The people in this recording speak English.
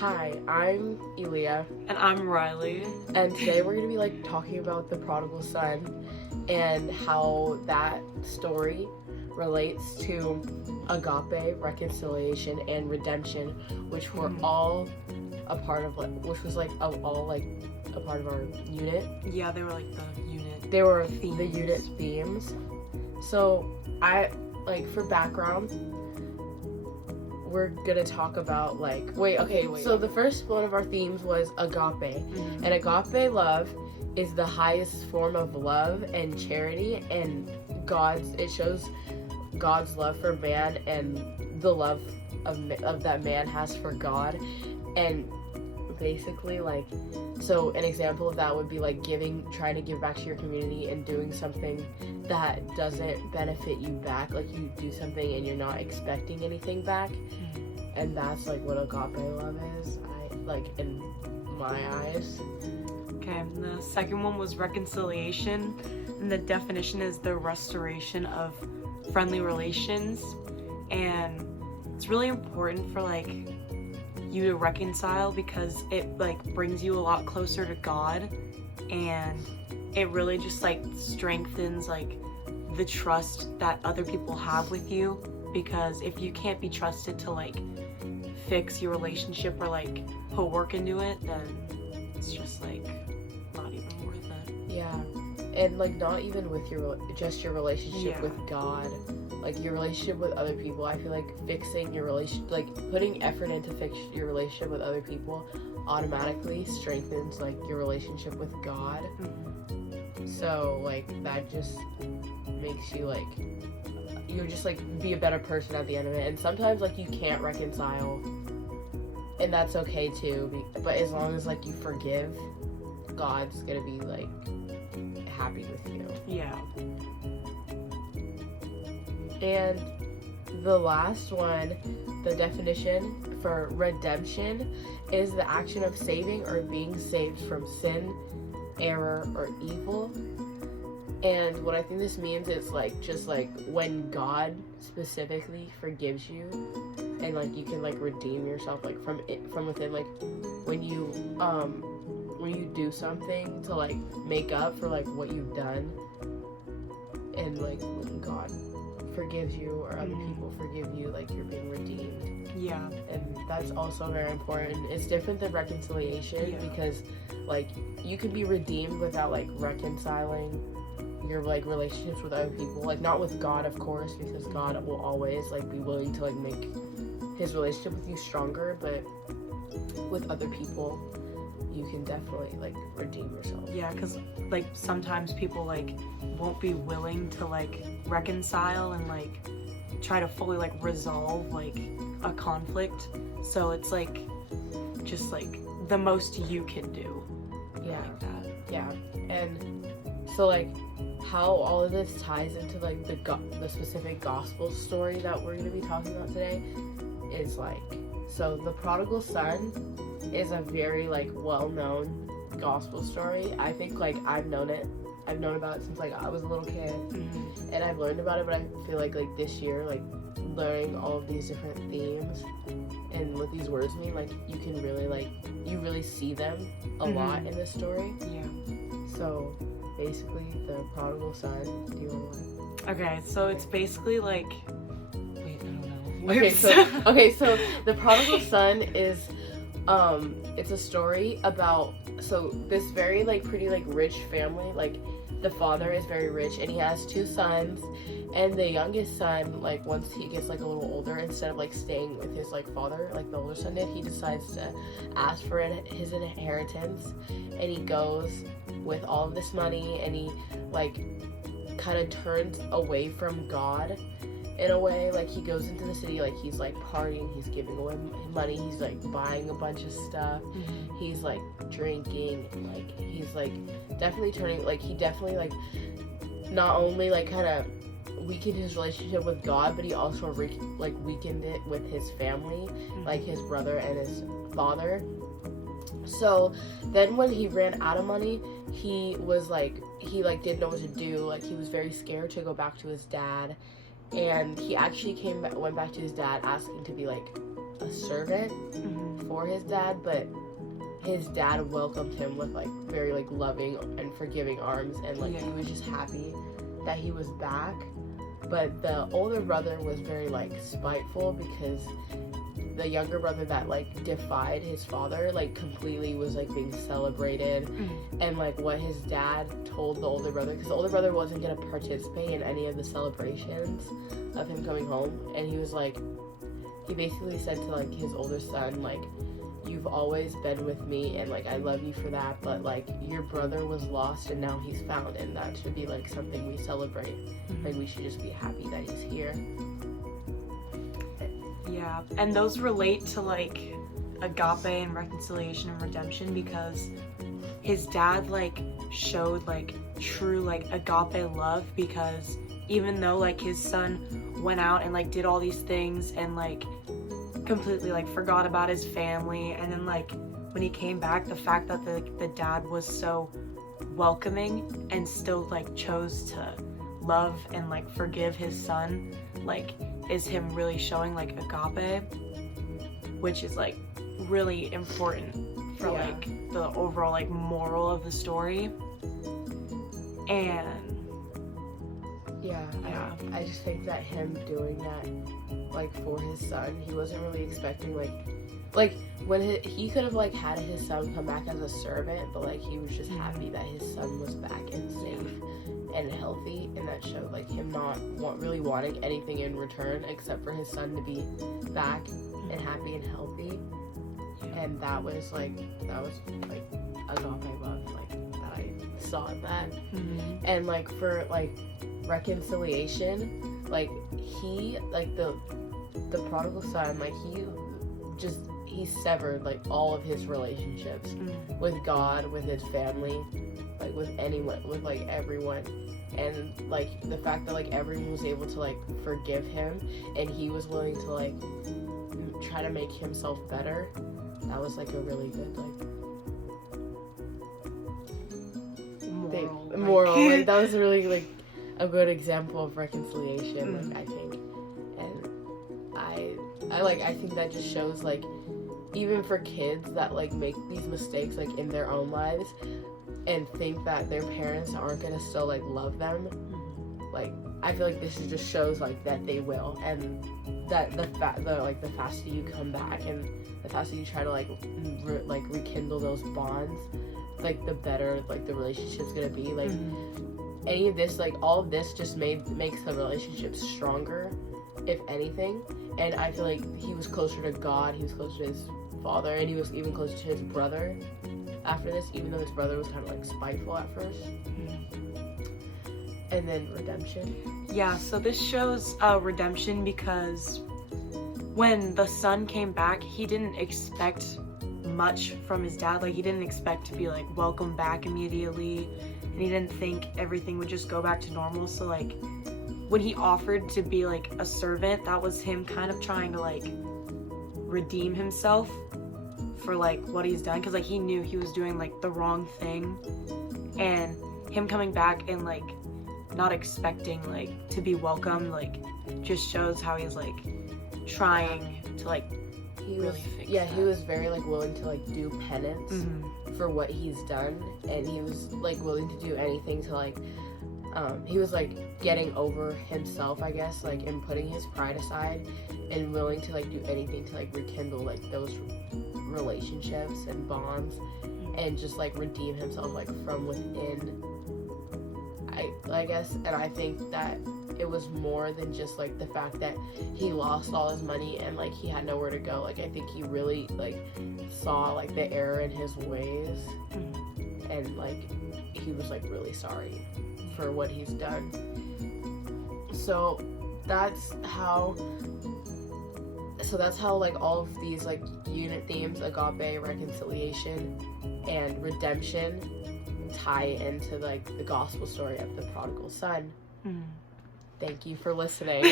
Hi, I'm Elia, And I'm Riley. and today we're going to be talking about the prodigal son and how that story relates to agape, reconciliation, and redemption, which were all a part of which was a part of our unit. Yeah, they were the unit. They were themes. the unit themes. So for background, we're gonna talk about So the first one of our themes was agape, and agape love is the highest form of love and charity, and it shows God's love for man and the love of that man has for God, and basically so an example of that would be trying to give back to your community and doing something that doesn't benefit you back, you do something and you're not expecting anything back, and that's what agape love is, in my eyes. Okay, and the second one was reconciliation, and the definition is the restoration of friendly relations, and it's really important for you to reconcile because it brings you a lot closer to God, and it really just strengthens the trust that other people have with you, because if you can't be trusted to fix your relationship or put work into it, then it's just not even worth it. Yeah, and not even with your relationship with God, your relationship with other people. I feel fixing your putting effort into fix your relationship with other people automatically strengthens your relationship with God. So that just makes you you just be a better person at the end of it. And sometimes you can't reconcile, and that's okay too, but as long as you forgive, God's gonna be happy with you. Yeah. And the last one, the definition for redemption, is the action of saving or being saved from sin, error, or evil. And what I think this means is just when God specifically forgives you, and you can redeem yourself from within, when you do something to make up for what you've done, and when God forgives you or other people forgive you, you're being redeemed. Yeah. And that's also very important. It's different than reconciliation, because you can be redeemed without reconciling your relationships with other people, not with God, of course, because God will always be willing to make his relationship with you stronger, but with other people you can definitely redeem yourself. Yeah, because sometimes people won't be willing to reconcile and try to fully resolve a conflict, so it's just the most you can do. Yeah. That. Yeah. And so how all of this ties into the specific gospel story that we're going to be talking about today is so the prodigal son is a very well-known gospel story. I think I've known about it since I was a little kid, and I've learned about it, but I feel this year learning all of these different themes and what these words mean, you can really you really see them a lot in this story. Yeah. So basically, the prodigal son. Do you want to? Okay, so it's basically wait, I don't know. Okay, so the prodigal son is it's a story about this very pretty rich family. The father is very rich, and he has two sons, and the youngest son once he gets a little older, instead of staying with his father the older son did, he decides to ask for his inheritance, and he goes with all of this money, and he kind of turns away from God in a way. He goes into the city, he's partying, he's giving away money, he's buying a bunch of stuff, he's drinking, he's definitely turning, he definitely not only kind of weakened his relationship with God, but he also weakened it with his family, his brother and his father. So then when he ran out of money, he was he didn't know what to do. He was very scared to go back to his dad, and he actually went back to his dad asking to be a servant for his dad, but his dad welcomed him with like very like loving and forgiving arms, and like he was just happy that he was back. But the older brother was very like spiteful, because the younger brother that like defied his father like completely was like being celebrated. And like what his dad told the older brother, because the older brother wasn't going to participate in any of the celebrations of him coming home, and he was like, he basically said to like his older son, like, you've always been with me and like I love you for that, but like your brother was lost and now he's found, and that should be like something we celebrate. Like we should just be happy that he's here. Yeah, and those relate to like agape and reconciliation and redemption, because his dad like showed like true like agape love, because even though like his son went out and like did all these things and like completely like forgot about his family, and then like when he came back, the fact that the dad was so welcoming and still like chose to love and like forgive his son, like is him really showing like agape, which is like really important for like the overall like moral of the story. And I just think that him doing that like for his son, he wasn't really expecting like when he could have like had his son come back as a servant, but like he was just happy that his son was back and safe and healthy, and that showed like him not really wanting anything in return except for his son to be back and happy and healthy. And that was like agape love, like that I saw in that. And like for like reconciliation, like he like the prodigal son, like he severed like all of his relationships with God, with his family, like with anyone, with like everyone. And like the fact that like everyone was able to like forgive him, and he was willing to like try to make himself better, that was like a really good like moral. Like that was really like a good example of reconciliation, like I think. And I think that just shows like even for kids that like make these mistakes like in their own lives and think that their parents aren't gonna still like love them, like I feel like this just shows like that they will, and that the faster you come back and the faster you try to like rekindle those bonds, like the better like the relationship's gonna be. Like any of this, like all of this just makes the relationship stronger, if anything. And I feel like he was closer to God, he was closer to his father, and he was even closer to his brother after this, even though his brother was kind of like spiteful at first. And then redemption. Yeah, so this shows redemption, because when the son came back, he didn't expect much from his dad. Like he didn't expect to be like welcomed back immediately, and he didn't think everything would just go back to normal. So like when he offered to be like a servant, that was him kind of trying to like redeem himself for like what he's done, because like he knew he was doing like the wrong thing. And him coming back and like not expecting like to be welcomed, like just shows how he's like trying to like really fix that. He was very like willing to like do penance for what he's done, and he was like willing to do anything to like he was like getting over himself, I guess, like, and putting his pride aside and willing to like do anything to like rekindle like those relationships and bonds and just like redeem himself like from within, I guess. And I think that it was more than just like the fact that he lost all his money and like he had nowhere to go. Like I think he really like saw like the error in his ways, and like he was like really sorry for what he's done. So that's how like all of these like unit themes, agape, reconciliation, and redemption, tie into like the gospel story of the prodigal son. Thank you for listening.